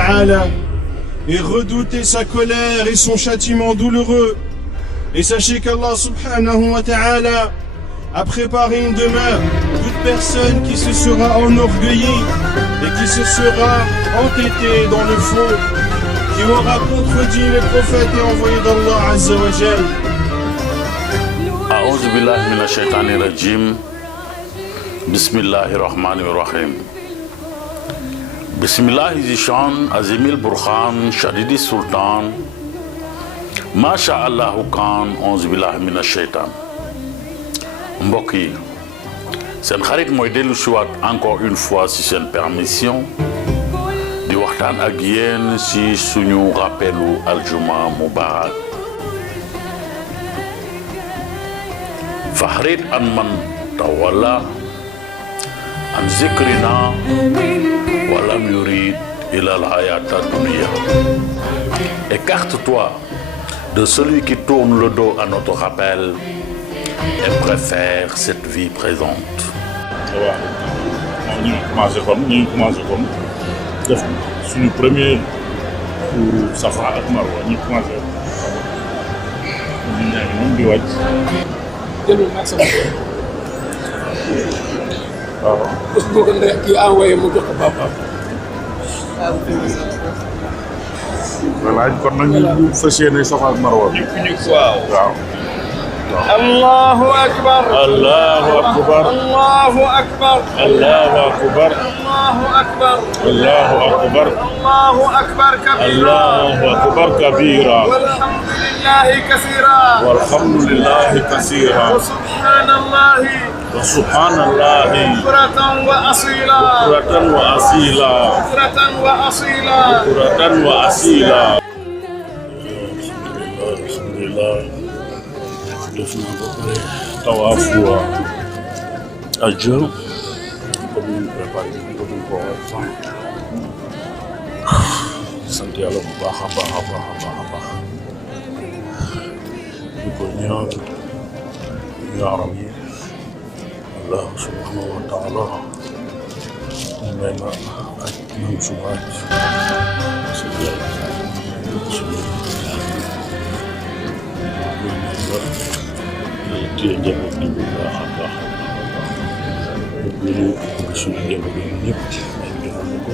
ta'ala et redoutez sa colère et son châtiment douloureux. Et sachez qu'Allah subhanahu wa ta'ala a préparé une demeure. Toute personne qui se sera enorgueillie et qui se sera entêtée dans le faux, qui aura contredit les prophètes et envoyés d'Allah Azza wa Jal. A'udhu billahi minash shaitanir rajim. Bismillahir rahmanir rahim. Bismillahi zishan azimil burhan shadidi sultan. Masha Allahu Khan. A'udhu billahi minash shaitan. Mbokk yi seen xarit mooy dellu siwaat encore une fois si seen permission di waxtaan ak yéen si suñu rappelu aljuma mubarak fahrid an man tawalla an zikrina walam yurid ila al-hayata dunya. Écarte-toi de celui qui tourne le dos à notre rappel et préfère cette vie présente. waaw ñu ngi commencé kon def suñu premier Safa ak Marwa ñu commencé ñu ñaa ngi moom di wàcc. jëlul nag sama waaw bés boo ko ndey kii envoyé mu jox ko papaam. voilà kon nag ñu fas yéene Safa ak Marwa bi. waaw. Allahu akbar. Allahu akbar. Allahu akbar. Allahu akbar. Allahu akbar. Allahu akbar. Allahu akbar kabira. Allahu akbar kabira. Walhamdulillahi kathira. Walhamdulillahi kathira. Wa subhanallahi. Wa subhanallahi. Bukratan wa asila. Bukratan wa asila. Bukratan wa asila. Bukratan wa asila. Alhamdulillah. Def naa ba pare tawaafu Hajj comme ni ñu préparé ko duñ ko waxee sant yàlla bu baax a baax a baax a baax a baax di ko ñaan yaaram yi Allah subhanahu wa taala mu may ma ak ñoom suma aj téye njaboot gi bu baax a baax a baax ñu bëgg suñu njaboot yi ñëpp ay defal na ko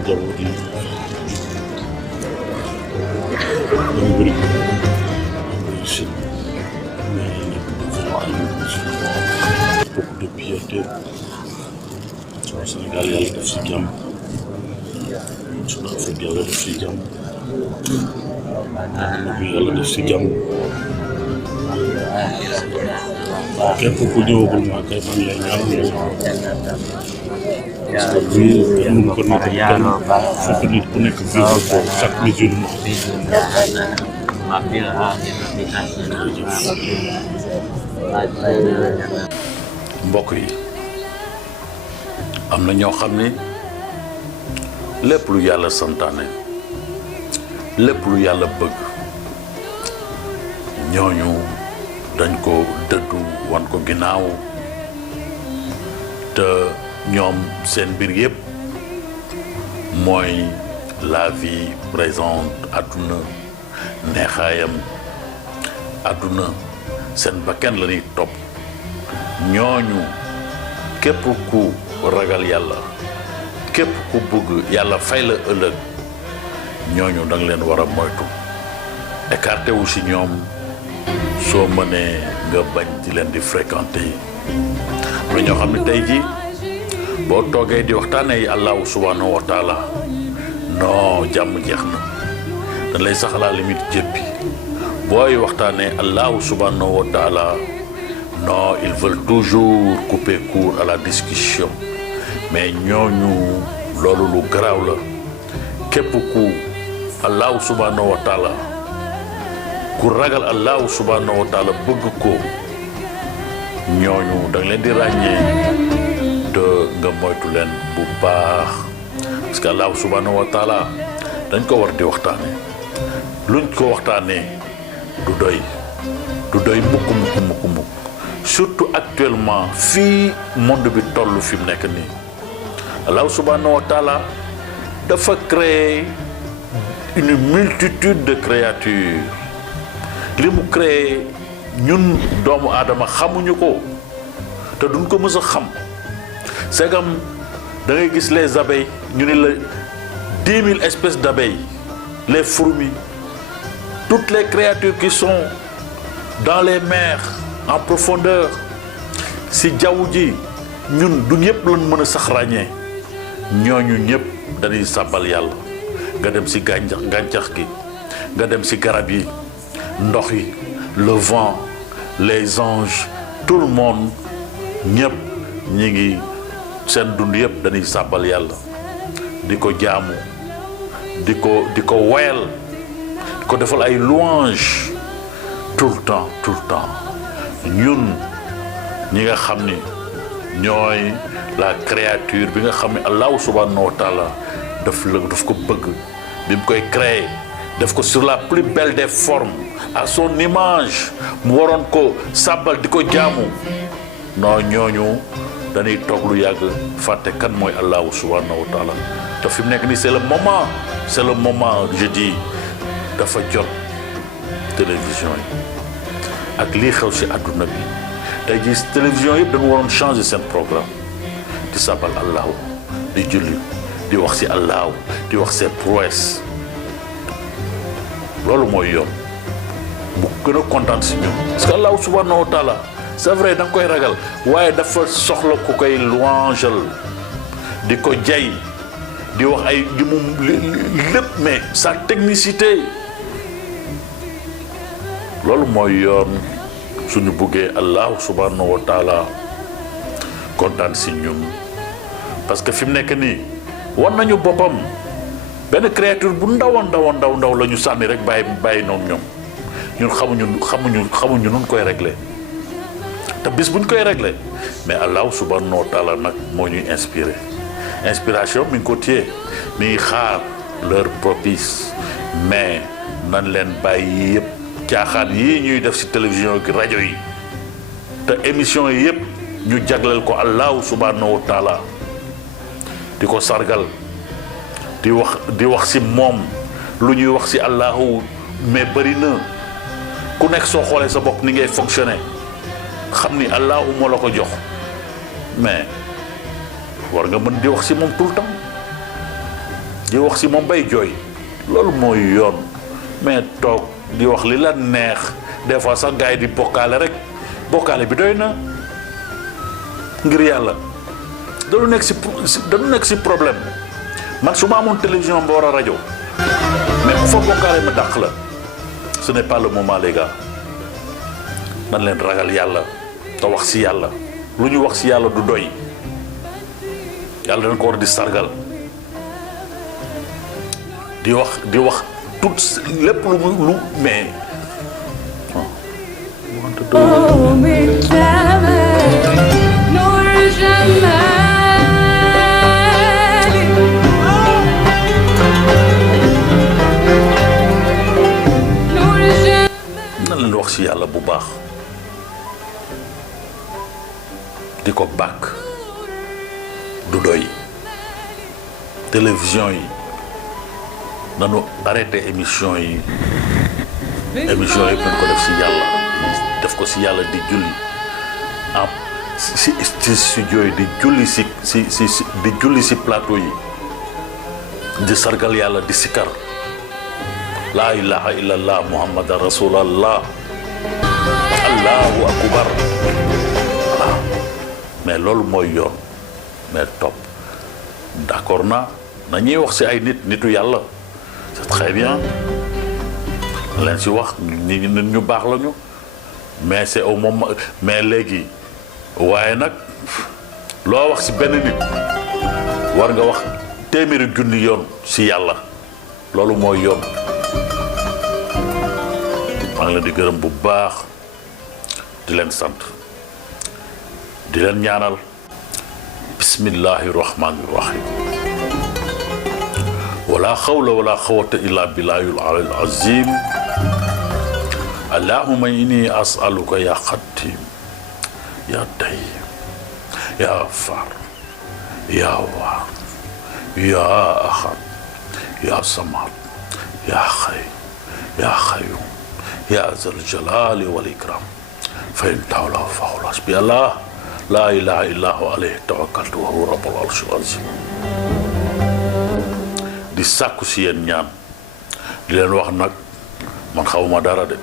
njaboot yi dañu bëri ko réussir mais nekk de vraiment ay beaucoup de piété sama Sénégal yàlla def si jàmm suñu Afrique yàlla def si jàmm yàlla def si jàmm képp ku ñëwagul maa kay man lay ñaan ñëw parce que lii kenn mënu ko nekk kenn fekk nit ku nekk vivre ko chaque musulman. mbokk yi am na ñoo xam ne lépp lu yàlla santaane lépp lu yàlla bëgg ñooñu dañ ko dëddu wan ko ginnaaw te ñoom seen mbir yépp mooy la vie présente àdduna neexaayam àdduna seen bakkan la ñuy topp ñooñu képp ku ragal yàlla képp ku bëgg yàlla fay la ëllëg ñooñu da nga leen war a moytu écarté wu si ñoom soo mënee nga bañ di leen di fréquenter yi am na ñoo xam ne tey jii boo toogee di waxtaanee Allahu subhanahu wa taala non jàmm jeex na dañ lay sax à la limite jéppi booy waxtaanee Allahu subhanahu wa taala non ils veulent toujours couper court à la discussion mais ñooñu loolu lu garaaw la képp ku Allahu subhanahu wa taala ku ragal Allahu subhanahu wa taala bëgg ko ñooñu da nga leen di ràññee te nga moytu leen bu baax parce que Allahu subhanahu wa taala dañ ko war di waxtaane luñ ko waxtaanee du doy mukk surtout actuellement fii monde bi toll fi mu nekk nii Allahu subhanahu wa taala dafa créer une multitude de créatures li mu créer ñun doomu aadama xamuñu ko te duñ ko mës a xam segam da ngay gis les abeilles ñu ni la 10 000 espèces d'abeilles les fourmis toutes les créatures qui sont dans les mers en profondeur si jaww ji ñun du ñëpp lañ mën a sax ràññee ñooñu ñëpp dañuy sàbbal yàlla nga dem si gàncax gi nga dem si garab yi ndox yi le vent les anges tout le monde ñëpp ñi ngi seen dund yëpp dañuy sàbbal yàlla di ko jaamu di ko woyal di ko defal ay louange tout le temps ñun ñi nga xam ni ñooy la créature bi nga xam ne allahu subhanahu wa taala daf ko bëgg bi mu koy créer def ko sur la plus belle des formes à son image mu waroon ko sàbbal di ko jaamu non ñooñu dañuy toog lu yàgg fàtte kan mooy allahu subhanahu wa taala te fi mu nekk nii c'est le moment je dis dafa jot télévision yi ak lii xew ci àdduna bi tey jii télévision yëpp dañu waroon changer seen programme di sabal allahu di julli di wax ci allahu di wax ses prouesses loolu mooy yoon bu gën a kontaan ci ñun parce que allahu subhanahu wa taala c'est vrai da nga koy ragal waaye dafa soxla ku koy louangeal di ko jay di wax ay di mu lépp mais sa technicité loolu mooy yoon suñu buggee allahu subhanahu wa taala kontaan si ñun parce que fi mu nekk nii wan nañu boppam benn créature bu ndaw la ñu sànni rek bàyyi noonu ñun xamuñu nun koy régler te bis buñ koy régler mais allahu subhanahu wa taala nag moo ñuy inspiration mi ngi ko téye mi ngi xaar l'heure propice mais nan leen bàyyi yëpp caaxaan yii ñuy def ci télévision ak rajo yi te émission yi yëpp ñu jagleel ko allahu subhanahu wa taala di ko sargal di wax ci moom lu ñuy wax ci allahu mais bëri na ku nekk soo xoolee sa bopp ni ngay fonctionner xam ni allahu moo la ko jox mais war nga mën di wax ci moom tout le temps di wax ci moom bay jooy loolu mooy yoon mais toog di wax li la neex des fois sax gars yi di bokkaale rek bokkaale bi doy na ngir yàlla dañu nekk ci problème man su ma amoon télévision ba war a rajo mais bu fa bokkaale ma dàq la ce n'est pas le moment les gars nan leen ragal yàlla te wax ci yàlla lu ñu wax ci yàlla du doy yàlla dañ ko war di sargal di wax tout lépp lu mais nan leen wax ci yàlla bu baax di ko bàkk du doy télévision yi nanu arrêté émission yi nañ ko def ci yàlla def ko ci yàlla di julli ci studio yi di julli ci plateau yi di sargal yàlla di sikar laa ilaha illallah muhammadan rasulallah allahu akbar voilà mais loolu mooy yoon mais topp d'accord na ñuy wax ci ay nitu yàlla c'est très bien leen ci wax nit ñu baax lañu mais c'est au moment mais léegi waaye nag loo wax ci benn nit war nga wax téeméeri junni yoon ci yàlla loolu mooy yoon maa ngi leen di gërëm bu baax di leen sant di leen ñaanal bismillahi rahmani rahim wala xawla wala xawata illa billahil alil azim allahumma inni as'aluka ya xatim ya tayyib ya far ya waar ya ahad Ya Samad, Ya Hayy, Ya Qayyum, Ya Zal Jalali wal Ikram. Fa in tawlaw faqul hasbi Allah, la ilaha illa huwa alayhi tawakkaltu wa huwa rabbul arshil azim. Di sàkku si yéen ñaan di leen wax nag man xawma dara de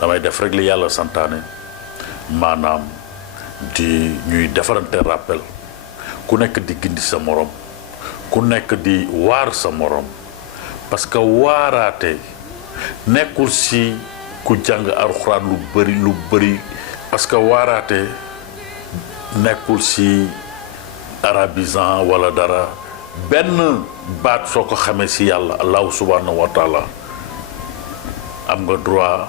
damay def rek li yàlla santaane maanaam di ñuy defarante rappel ku nekk di gindi sa morom ku nekk di waar sa morom parce que waaraate nekkul si ku jàng alxuraan lu bëri parce que waaraate nekkul si arabisant wala dara benn baat soo ko xamee si yàlla allahu subhanahu wa taala am nga droit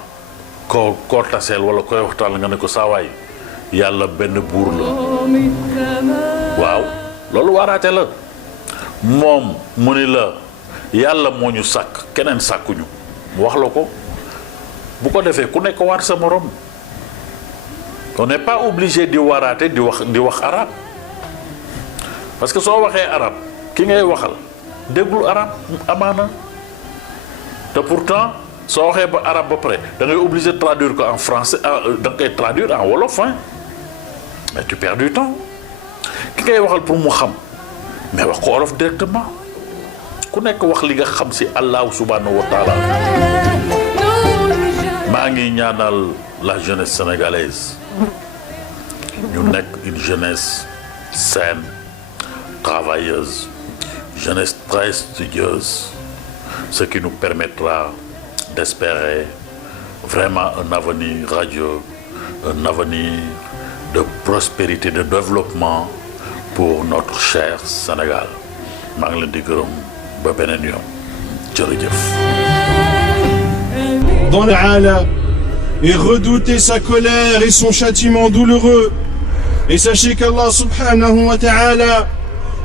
koo taseel wala koy waxtaan nga ne ko saawaay yàlla benn buur la waaw loolu waaraate la moom mu ni la yàlla moo ñu sàkk keneen sàkkuñu mu wax la ko bu ko defee ku nekk waar sa morom on n'est pas obligé di waaraate di wax arab parce que soo waxee arab ki ngay waxal déggul arab amaana te pourtant soo waxee ba arab ba pare da ngay obligé traduire ko en français da nga koy traduire en wolof mais tu perds du temps ki ngay waxal pour mu xam mais wax ko wolof directement ku nekk wax li nga xam si allahu subhanahu wa taala. maa ngi ñaanal la jeunesse sénégalaise ñu nekk une jeunesse saine travailleuse, jeunesse très studieuse, ce qui nous permettra d'espérer vraiment un avenir radieux, un avenir de prospérité, de développement pour notre cher Sénégal. maa ngi leen di gërëm ba beneen yoon jërëjëf. Dans l'Ala, et redoutez sa colère et son châtiment douloureux. Et sachez qu'Allah subhanahu wa ta'ala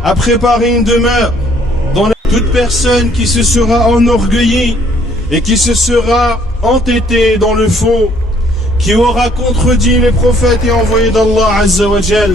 a préparé une demeure dans toute personne qui se sera enorgueillie et qui se sera entêtée dans le faux, qui aura contredit les prophètes et envoyés d'Allah Azza wa Jal.